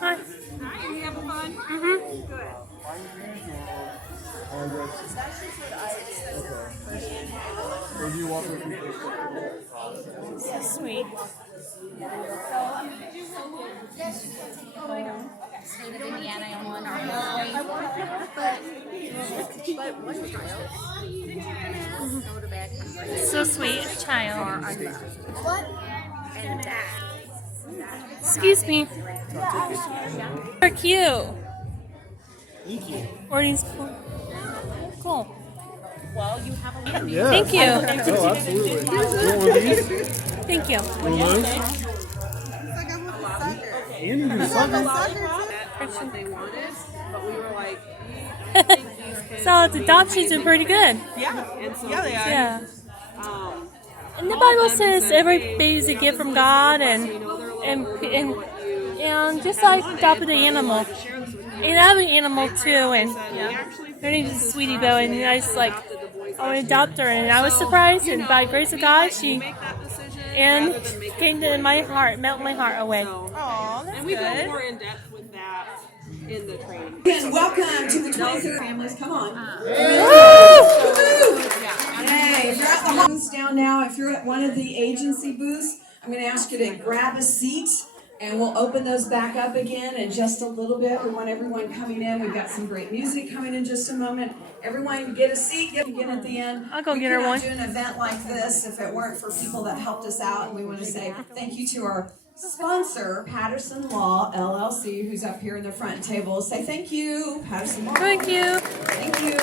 Hi. Hi, are you having fun? Mm-hmm. Good. Or do you want me to So sweet. State of Indiana and one our So sweet, a child. and that. Excuse me. They're cute. Thank you. Or these cool. Well, you have a little Yeah. Thank you. Oh, absolutely. You want one of these? Thank you. You want those? And you do something. What they wanted, but we were like, So the adoptions are pretty good. yeah, and so yeah, they are. Yeah. Um, And the Bible says every baby is a gift from God, and just like adopted an animal. And I have an animal too, and her name is Sweetie Belle, and I was like, I want to adopt her, and I was surprised, and by the grace of God, she came to my heart, melted my heart away. and we go more in depth with that in the training. Again, welcome to the 23rd families. Come on. Hey, if you're at the homes down now, if you're at one of the agency booths, I'm going to ask you to grab a seat, and we'll open those back up again in just a little bit. We want everyone coming in. We've got some great music coming in just a moment. Everyone get a seat, get at the end. I'll go get her one. We cannot do an event like this if it weren't for people that helped us out, and we want to say thank you to our sponsor, Patterson Law, LLC, who's up here in the front table. Say thank you, Patterson Law. Thank you. Thank you.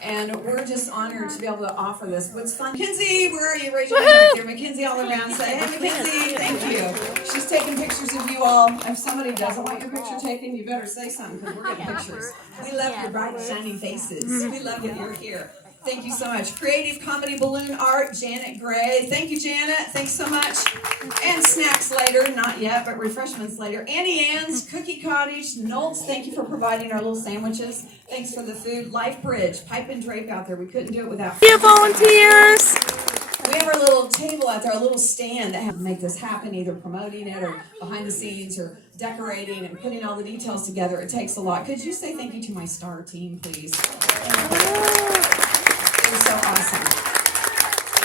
And we're just honored to be able to offer this. What's fun? Mackenzie, where are you? Raise your hand back here. Mackenzie all around. Say, hey, Mackenzie, thank you. She's taking pictures of you all. If somebody doesn't want your picture taken, you better say something because we're getting pictures. We love your bright, shining faces. We love that you're here. Thank you so much. Creative Comedy Balloon Art, Janet Gray. Thank you, Janet. Thanks so much. And snacks later, not yet, but refreshments later. Annie Ann's Cookie Cottage. Nolts, thank you for providing our little sandwiches. Thanks for the food. Life Bridge, pipe and drape out there. We couldn't do it without You volunteers. We have our little table out there, our little stand that have to make this happen, either promoting it or behind the scenes or decorating and putting all the details together. It takes a lot. Could you say thank you to my star team, please? You're so awesome.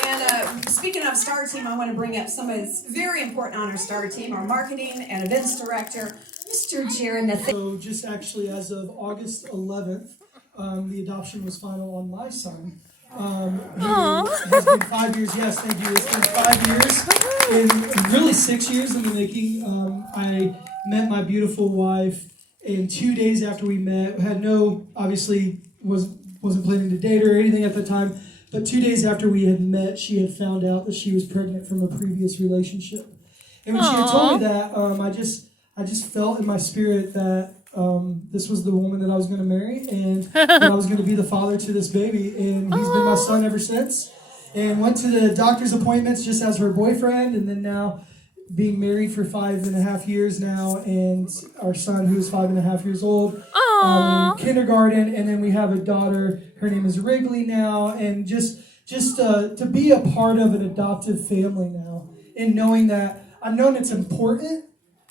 And speaking of star team, I want to bring up somebody's very important on our star team, our marketing and events director, Mr. Jared Nathan. So just actually as of August 11th, the adoption was final on my son. It has been 5 years. Yes, thank you. It's been 5 years, and really 6 years in the making. I met my beautiful wife, and 2 days after we met, obviously wasn't planning to date her or anything at the time, but 2 days after we had met, she had found out that she was pregnant from a previous relationship. And when she had told me that, I just felt in my spirit that this was the woman that I was going to marry, and that I was going to be the father to this baby. And he's been my son ever since. And went to the doctor's appointments just as her boyfriend, and then now being married for 5.5 years now, and our son, who is 5.5 years old, in kindergarten, and then we have a daughter. Her name is Wrigley now, and just to be a part of an adoptive family now, and knowing that I've known it's important.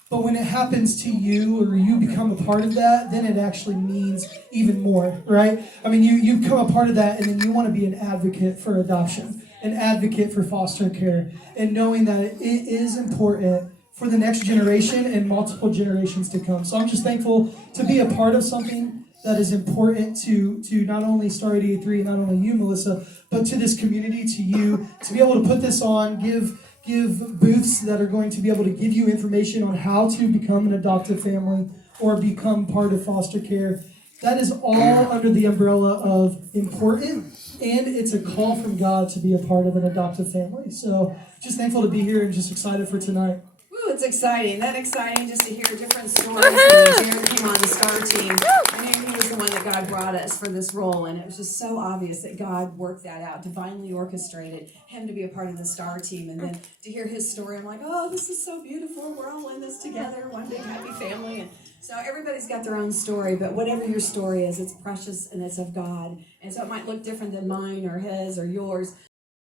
But when it happens to you, or you become a part of that, then it actually means even more, right? I mean, you become a part of that, and then you want to be an advocate for adoption, an advocate for foster care, and knowing that it is important for the next generation and multiple generations to come. So I'm just thankful to be a part of something that is important to not only Star 88.3, not only you, Melissa, but to this community, to you, to be able to put this on, give give booths that are going to be able to give you information on how to become an adoptive family or become part of foster care. That is all under the umbrella of important, and it's a call from God to be a part of an adoptive family. So just thankful to be here and just excited for tonight. Woo, it's exciting. That exciting just to hear different stories. When Jared came on the STAR team, I knew he was the one that God brought us for this role, and it was just so obvious that God worked that out, divinely orchestrated him to be a part of the STAR team. And then to hear his story, I'm like, oh, this is so beautiful. We're all in this together, one big happy family. And so everybody's got their own story, but whatever your story is, it's precious and it's of God. And so it might look different than mine or his or yours,